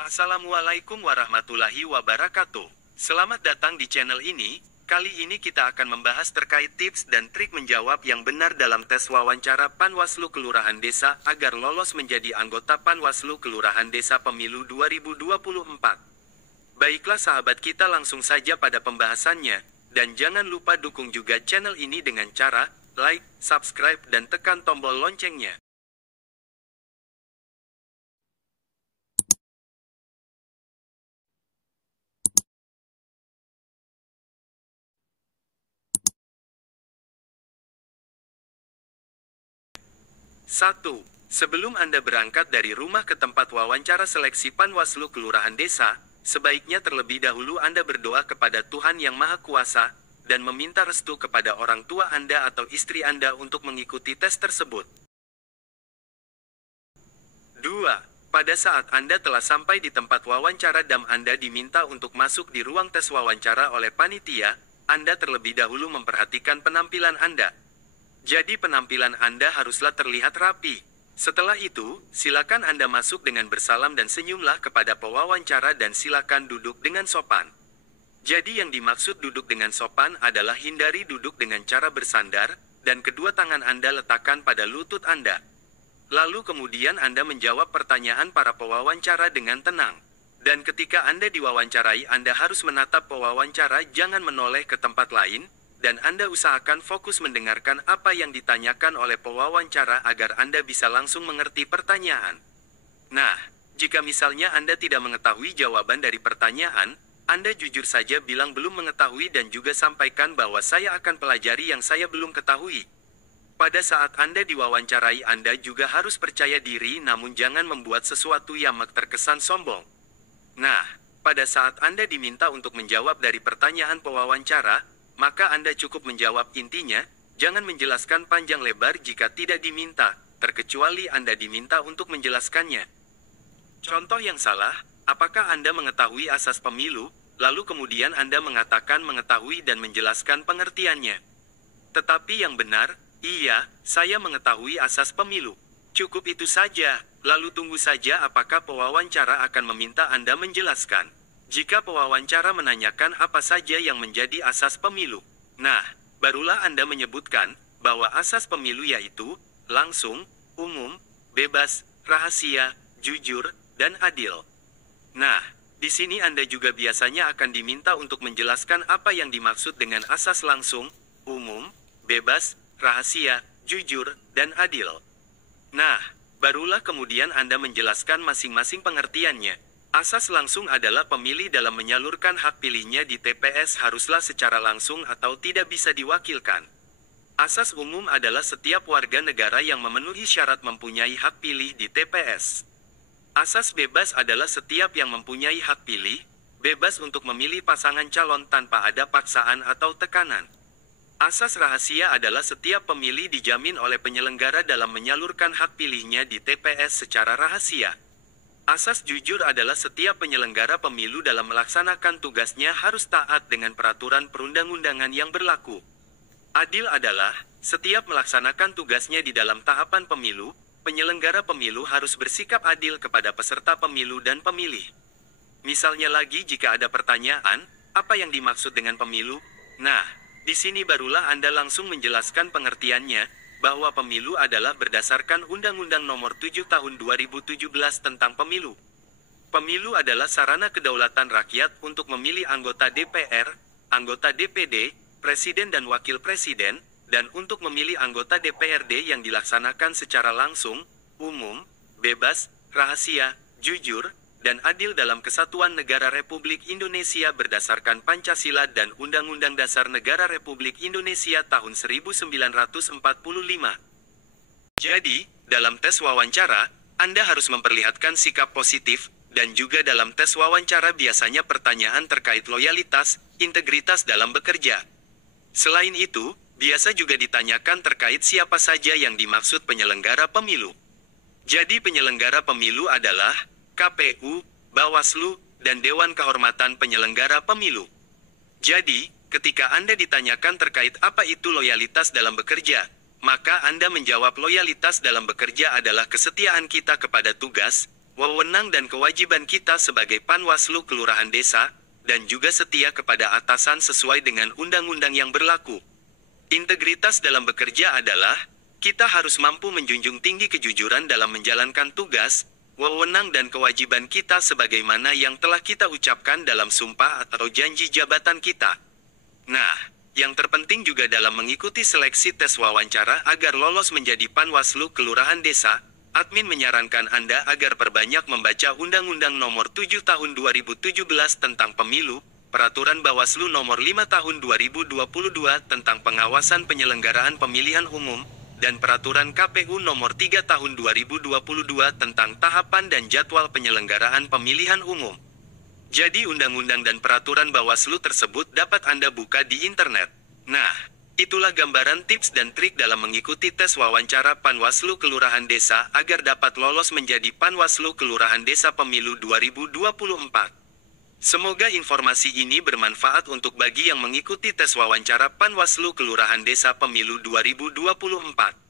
Assalamualaikum warahmatullahi wabarakatuh. Selamat datang di channel ini. Kali ini kita akan membahas terkait tips dan trik menjawab yang benar dalam tes wawancara Panwaslu Kelurahan Desa agar lolos menjadi anggota Panwaslu Kelurahan Desa Pemilu 2024. Baiklah sahabat, kita langsung saja pada pembahasannya. Dan jangan lupa dukung juga channel ini dengan cara like, subscribe, dan tekan tombol loncengnya. Satu. Sebelum Anda berangkat dari rumah ke tempat wawancara seleksi Panwaslu Kelurahan Desa, sebaiknya terlebih dahulu Anda berdoa kepada Tuhan Yang Maha Kuasa, dan meminta restu kepada orang tua Anda atau istri Anda untuk mengikuti tes tersebut. 2. Pada saat Anda telah sampai di tempat wawancara dan Anda diminta untuk masuk di ruang tes wawancara oleh panitia, Anda terlebih dahulu memperhatikan penampilan Anda. Jadi penampilan Anda haruslah terlihat rapi. Setelah itu, silakan Anda masuk dengan bersalam dan senyumlah kepada pewawancara dan silakan duduk dengan sopan. Jadi yang dimaksud duduk dengan sopan adalah hindari duduk dengan cara bersandar, dan kedua tangan Anda letakkan pada lutut Anda. Lalu kemudian Anda menjawab pertanyaan para pewawancara dengan tenang. Dan ketika Anda diwawancarai, Anda harus menatap pewawancara, jangan menoleh ke tempat lain, dan Anda usahakan fokus mendengarkan apa yang ditanyakan oleh pewawancara agar Anda bisa langsung mengerti pertanyaan. Nah, jika misalnya Anda tidak mengetahui jawaban dari pertanyaan, Anda jujur saja bilang belum mengetahui dan juga sampaikan bahwa saya akan pelajari yang saya belum ketahui. Pada saat Anda diwawancarai, Anda juga harus percaya diri namun jangan membuat sesuatu yang terkesan sombong. Nah, pada saat Anda diminta untuk menjawab dari pertanyaan pewawancara, maka Anda cukup menjawab intinya, jangan menjelaskan panjang lebar jika tidak diminta, terkecuali Anda diminta untuk menjelaskannya. Contoh yang salah, apakah Anda mengetahui asas pemilu, lalu kemudian Anda mengatakan mengetahui dan menjelaskan pengertiannya. Tetapi yang benar, iya, saya mengetahui asas pemilu. Cukup itu saja, lalu tunggu saja apakah pewawancara akan meminta Anda menjelaskan. Jika pewawancara menanyakan apa saja yang menjadi asas pemilu, nah, barulah Anda menyebutkan bahwa asas pemilu yaitu langsung, umum, bebas, rahasia, jujur, dan adil. Nah, di sini Anda juga biasanya akan diminta untuk menjelaskan apa yang dimaksud dengan asas langsung, umum, bebas, rahasia, jujur, dan adil. Nah, barulah kemudian Anda menjelaskan masing-masing pengertiannya. Asas langsung adalah pemilih dalam menyalurkan hak pilihnya di TPS haruslah secara langsung atau tidak bisa diwakilkan. Asas umum adalah setiap warga negara yang memenuhi syarat mempunyai hak pilih di TPS. Asas bebas adalah setiap yang mempunyai hak pilih, bebas untuk memilih pasangan calon tanpa ada paksaan atau tekanan. Asas rahasia adalah setiap pemilih dijamin oleh penyelenggara dalam menyalurkan hak pilihnya di TPS secara rahasia. Asas jujur adalah setiap penyelenggara pemilu dalam melaksanakan tugasnya harus taat dengan peraturan perundang-undangan yang berlaku. Adil adalah, setiap melaksanakan tugasnya di dalam tahapan pemilu, penyelenggara pemilu harus bersikap adil kepada peserta pemilu dan pemilih. Misalnya lagi jika ada pertanyaan, apa yang dimaksud dengan pemilu? Nah, di sini barulah Anda langsung menjelaskan pengertiannya, bahwa pemilu adalah berdasarkan Undang-Undang Nomor 7 Tahun 2017 tentang Pemilu. Pemilu adalah sarana kedaulatan rakyat untuk memilih anggota DPR, anggota DPD, presiden dan wakil presiden, dan untuk memilih anggota DPRD yang dilaksanakan secara langsung, umum, bebas, rahasia, jujur, dan adil dalam Kesatuan Negara Republik Indonesia berdasarkan Pancasila dan Undang-Undang Dasar Negara Republik Indonesia tahun 1945. Jadi, dalam tes wawancara, Anda harus memperlihatkan sikap positif, dan juga dalam tes wawancara biasanya pertanyaan terkait loyalitas, integritas dalam bekerja. Selain itu, biasa juga ditanyakan terkait siapa saja yang dimaksud penyelenggara pemilu. Jadi penyelenggara pemilu adalah KPU, Bawaslu, dan Dewan Kehormatan Penyelenggara Pemilu. Jadi, ketika Anda ditanyakan terkait apa itu loyalitas dalam bekerja, maka Anda menjawab loyalitas dalam bekerja adalah kesetiaan kita kepada tugas, wewenang dan kewajiban kita sebagai Panwaslu Kelurahan Desa, dan juga setia kepada atasan sesuai dengan undang-undang yang berlaku. Integritas dalam bekerja adalah, kita harus mampu menjunjung tinggi kejujuran dalam menjalankan tugas, wewenang dan kewajiban kita sebagaimana yang telah kita ucapkan dalam sumpah atau janji jabatan kita. Nah, yang terpenting juga dalam mengikuti seleksi tes wawancara agar lolos menjadi Panwaslu Kelurahan Desa, admin menyarankan Anda agar perbanyak membaca Undang-Undang Nomor 7 Tahun 2017 tentang Pemilu, Peraturan Bawaslu Nomor 5 Tahun 2022 tentang Pengawasan Penyelenggaraan Pemilihan Umum, dan Peraturan KPU Nomor 3 Tahun 2022 tentang Tahapan dan Jadwal Penyelenggaraan Pemilihan Umum. Jadi undang-undang dan peraturan Bawaslu tersebut dapat Anda buka di internet. Nah, itulah gambaran tips dan trik dalam mengikuti tes wawancara Panwaslu Kelurahan Desa agar dapat lolos menjadi Panwaslu Kelurahan Desa Pemilu 2024. Semoga informasi ini bermanfaat untuk bagi yang mengikuti tes wawancara Panwaslu Kelurahan Desa Pemilu 2024.